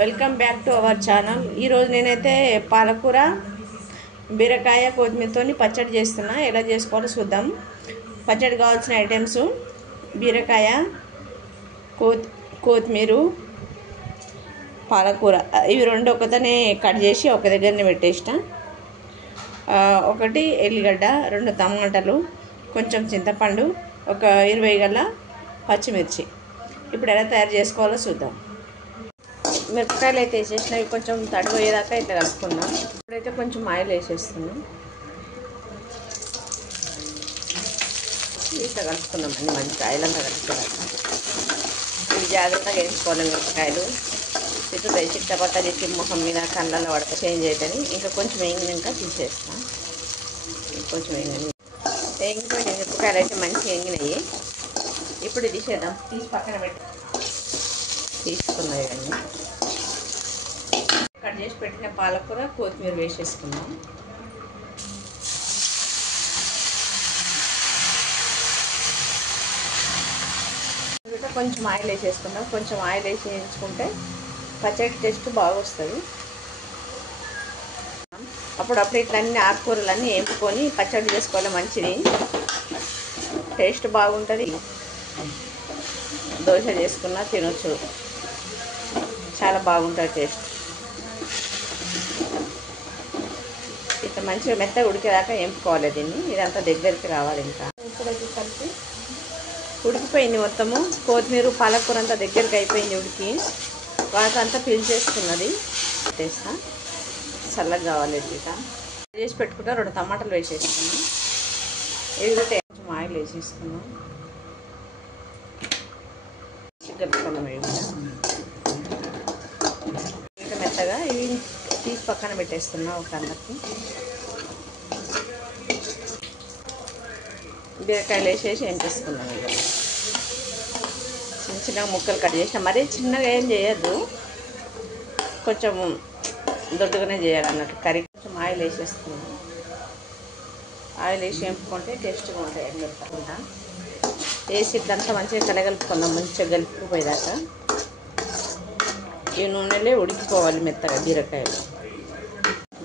Welcome back to our channel. ఈరోజు నేనైతే పాలకూర బీరకాయ కొత్తిమీరతో పచ్చడి చేస్తున్నా. ఎలా చేసుకోవాలో చూద్దాం. పచ్చడి కావాల్సిన ఐటమ్స్ బీరకాయ, కొత్తిమీర, పాలకూర. ఇవి రెండు ఒకతనే కట్ చేసి ఒక దగ్గరనే పెట్టేసిన. ఒకటి ఎల్లిగడ్డ, 2 టమాటాలు, కొంచెం చింతపండు, ఒక 20 గల పచ్చిమిర్చి. ఇప్పుడు ఎలా తయారు చేసుకోవాలో చూద్దాం. మిరపకాయలు అయితే వేసేసినవి కొంచెం తడిపోయేదాకా ఇట్లా కలుపుకుందాం. ఇప్పుడైతే కొంచెం ఆయిల్ వేసేస్తున్నాం. ఇట్లా కలుపుకున్నాం అండి. మంచి ఆయిల్ అంతా కలుపుకున్నాం. ఇవి జాగ్రత్తగా వేసుకోవాలి. మిరపకాయలు తిట్టుతాయి, చిట్టపట్ట తిట్టి ముఖం మీద కళ్ళల్లో పడక చేంజ్ అవుతుంది. ఇంకా కొంచెం వేగినాక తీసేస్తాం. కొంచెం వేగిపోయిన మిరపకాయలు అయితే మంచిగా వేగినాయి. ఇప్పుడు తీసేద్దాం. తీసి పక్కన పెట్టి తీసుకున్నాయి అన్నీ కట్ చేసి పెట్టిన పాలకూర, కొత్తిమీర వేసేసుకుందాం. కొంచెం ఆయిల్ వేసేసుకుందాం. కొంచెం ఆయిల్ వేసి వేయించుకుంటే పచ్చడి టేస్ట్ బాగా వస్తుంది. అప్పుడప్పుడు ఇట్లా అన్ని ఆకుకూరలన్నీ వేపుకొని పచ్చడి చేసుకోవాలి. మంచిది, టేస్ట్ బాగుంటుంది. దోశ చేసుకున్నా తినొచ్చు, చాలా బాగుంటుంది టేస్ట్. ఇట్లా మంచిగా మెత్తగా ఉడికేదాకా వేపుకోవాలి దీన్ని. ఇదంతా దగ్గరికి రావాలి. ఇంకా ఇప్పుడైతే కలిపి ఉడికిపోయింది మొత్తము. కొత్తిమీర, పాలకూర అంతా దగ్గరికి అయిపోయింది ఉడికి. వాటర్ అంతా పీల్చేసుకున్నది. టేస్తా చల్లగా కావాలి. ఇట్లా చేసి పెట్టుకుంటా. 2 టమాటాలు వేసేసుకున్నాం. ఇవి కొంచెం ఆయిల్ వేసేసుకున్నాం. కలుపుకున్నాం. ఇవి ఇంకా మెత్తగా ఇవి తీసి పక్కన పెట్టేస్తున్నా. ఒక అన్నకి బీరకాయలు వేసేసి వేయించేసుకున్నాం. ఇక చిన్న చిన్నగా ముక్కలు కట్ చేసినా. మరీ చిన్నగా ఏం చేయొద్దు, కొంచెం దొడ్డుగానే చేయాలన్నట్టు కర్రీ. కొంచెం ఆయిల్ వేసేసుకున్నాం. ఆయిల్ వేసి వేపుకుంటే టేస్ట్గా ఉంటాయి. మిరపకాయ వేసి ఇట్లంతా మంచిగా కలగలుపుకుందాం. మంచిగా కలిపిపోయేదాకా ఈ నూనెలే ఉడికిపోవాలి మెత్తగా బీరకాయలు.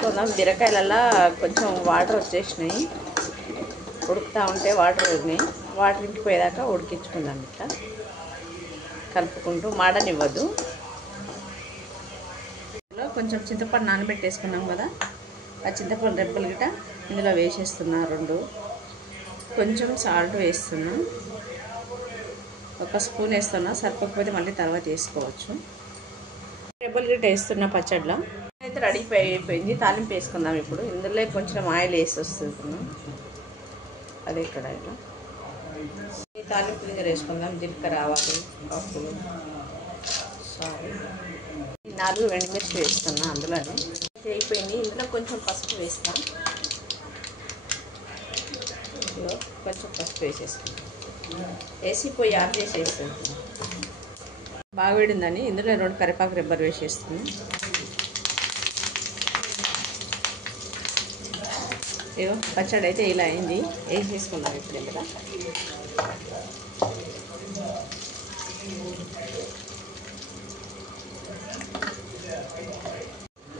కొందాం. బీరకాయలల్లో కొంచెం వాటర్ వచ్చేసినాయి. ఉడుకుతూ ఉంటే వాటర్ ఉన్నాయి. వాటర్ ఇంకిపోయేదాకా ఉడికించుకుందాం. ఇట్లా కలుపుకుంటూ మాడనివ్వద్దు. కొంచెం చింతపండు నానబెట్టేసుకున్నాం కదా, ఆ చింతపండు రెబ్బలు గిట్ట ఇందులో వేసేస్తున్నా. 2 కొంచెం సాల్ట్ వేస్తున్నా. 1 స్పూన్ వేస్తున్నా. సరిపోకపోతే మళ్ళీ తర్వాత వేసుకోవచ్చు. రెబ్బలు గిట్ట వేస్తున్నా పచ్చడిలో. అయితే రెడీ అయిపోయింది. తాలింపు వేసుకుందాం. ఇప్పుడు ఇందులో కొంచెం ఆయిల్ వేసి వస్తున్నాం. అదే ఇక్కడ ఈ తాలింపు గింజలు వేసుకుందాం. జీలకర్ర, ఆవాలు, పప్పులు, 4 ఎండుమిర్చి వేస్తున్నా. అందులోనే అయిపోయింది. ఇందులో కొంచెం పసుపు వేస్తాం. కొంచెం పసుపు వేసేసుకుంటాం. వేసి పొయ్యి ఆఫ్ చేసేస్తాం. బాగా వేడిందని ఇందులో 2 కరివేపాకు రెబ్బలు వేసేస్తున్నాం. ఇగో పచ్చడి అయితే ఇలా అయింది. వేసేసుకున్నాం. ఇప్పుడు ఇందులో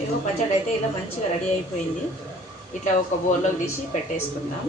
ఇగో పచ్చడి అయితే ఇలా మంచిగా రెడీ అయిపోయింది. ఇట్లా ఒక బౌల్లోకి తీసి పెట్టేసుకుందాం.